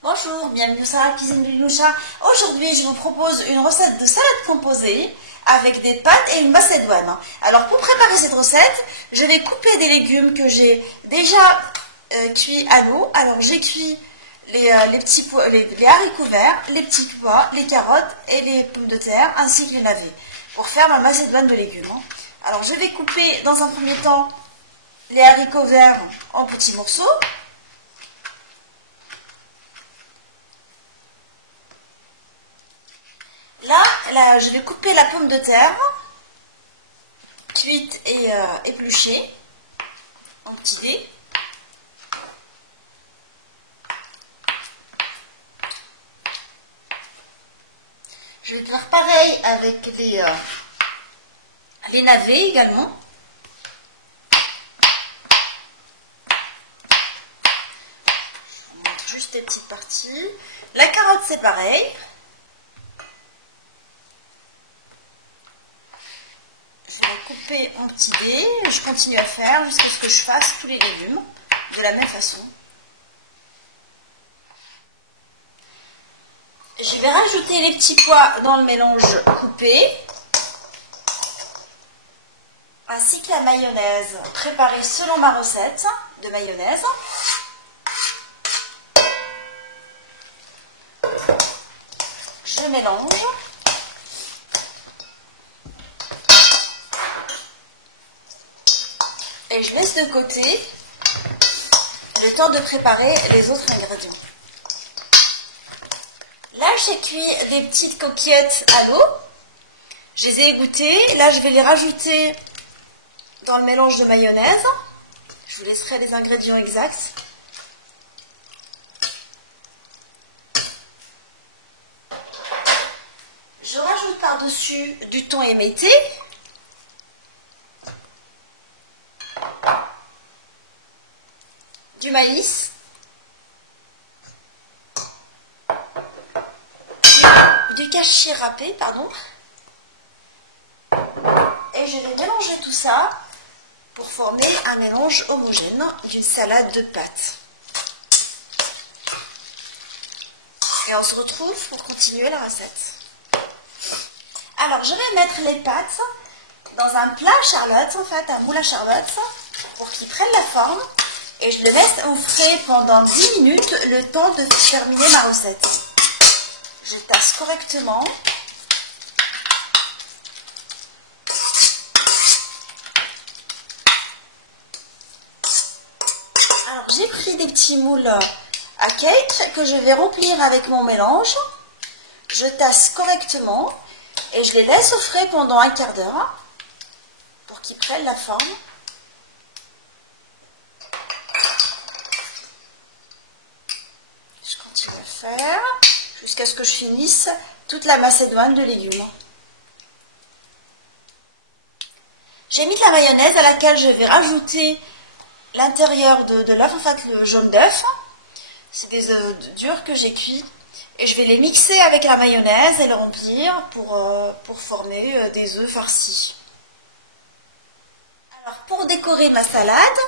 Bonjour, bienvenue sur la cuisine de Linoucha. Aujourd'hui, je vous propose une recette de salade composée avec des pâtes et une macédoine. Alors, pour préparer cette recette, je vais couper des légumes que j'ai déjà cuits à l'eau. Alors, j'ai cuit les haricots verts, les petits pois, les carottes et les pommes de terre, ainsi que les navets, pour faire ma macédoine de légumes. Alors, je vais couper dans un premier temps les haricots verts en petits morceaux. Là, je vais couper la pomme de terre, cuite et épluchée, en petits dés. Je vais faire pareil avec les navets également. Je vous montre juste des petites parties. La carotte, c'est pareil. Je vais couper en petits dés. Je continue à faire jusqu'à ce que je fasse tous les légumes de la même façon. Je vais rajouter les petits pois dans le mélange coupé, ainsi que la mayonnaise préparée selon ma recette de mayonnaise. Je mélange. Et je laisse de côté le temps de préparer les autres ingrédients. Là, j'ai cuit des petites coquillettes à l'eau. Je les ai égouttées. Là, je vais les rajouter dans le mélange de mayonnaise. Je vous laisserai les ingrédients exacts. Je rajoute par-dessus du thon émietté. Du maïs, du cachis râpé, pardon, et je vais mélanger tout ça pour former un mélange homogène d'une salade de pâtes. Et on se retrouve pour continuer la recette. Alors, je vais mettre les pâtes dans un plat à charlotte, en fait, un moule à charlotte, pour qu'ils prennent la forme. Et je le laisse au frais pendant 10 minutes, le temps de terminer ma recette. Je tasse correctement. Alors, j'ai pris des petits moules à cake que je vais remplir avec mon mélange. Je tasse correctement et je les laisse au frais pendant un quart d'heure pour qu'ils prennent la forme. Faire jusqu'à ce que je finisse toute la macédoine de légumes. J'ai mis de la mayonnaise à laquelle je vais rajouter l'intérieur de l'œuf, en fait le jaune d'œuf. C'est des œufs durs que j'ai cuits et je vais les mixer avec la mayonnaise et les remplir pour former des œufs farcis. Alors pour décorer ma salade,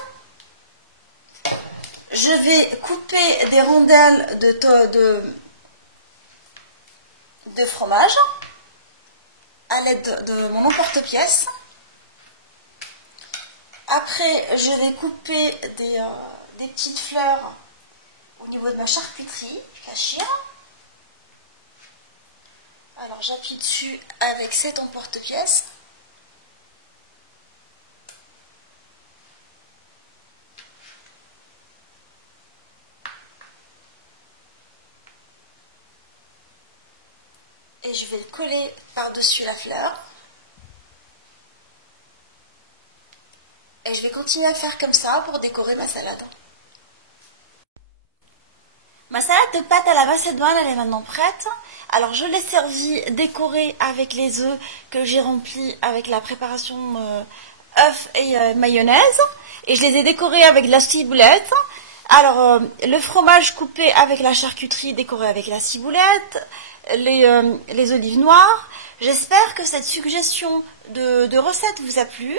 je vais couper des rondelles de fromage à l'aide de mon emporte-pièce. Après, je vais couper des petites fleurs au niveau de ma charcuterie, cachir. Alors, j'appuie dessus avec cet emporte-pièce. Et je vais le coller par-dessus la fleur. Et je vais continuer à faire comme ça pour décorer ma salade. Ma salade de pâtes à la macédoine, elle est maintenant prête. Alors je l'ai servie décorée avec les œufs que j'ai remplis avec la préparation œufs et mayonnaise. Et je les ai décorés avec de la ciboulette. Alors le fromage coupé avec la charcuterie décoré avec la ciboulette. Les olives noires. J'espère que cette suggestion de recette vous a plu.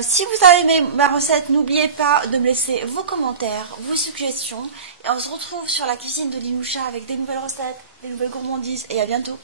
Si vous avez aimé ma recette, n'oubliez pas de me laisser vos commentaires, vos suggestions. Et on se retrouve sur la cuisine de Linoucha avec des nouvelles recettes, des nouvelles gourmandises. Et à bientôt.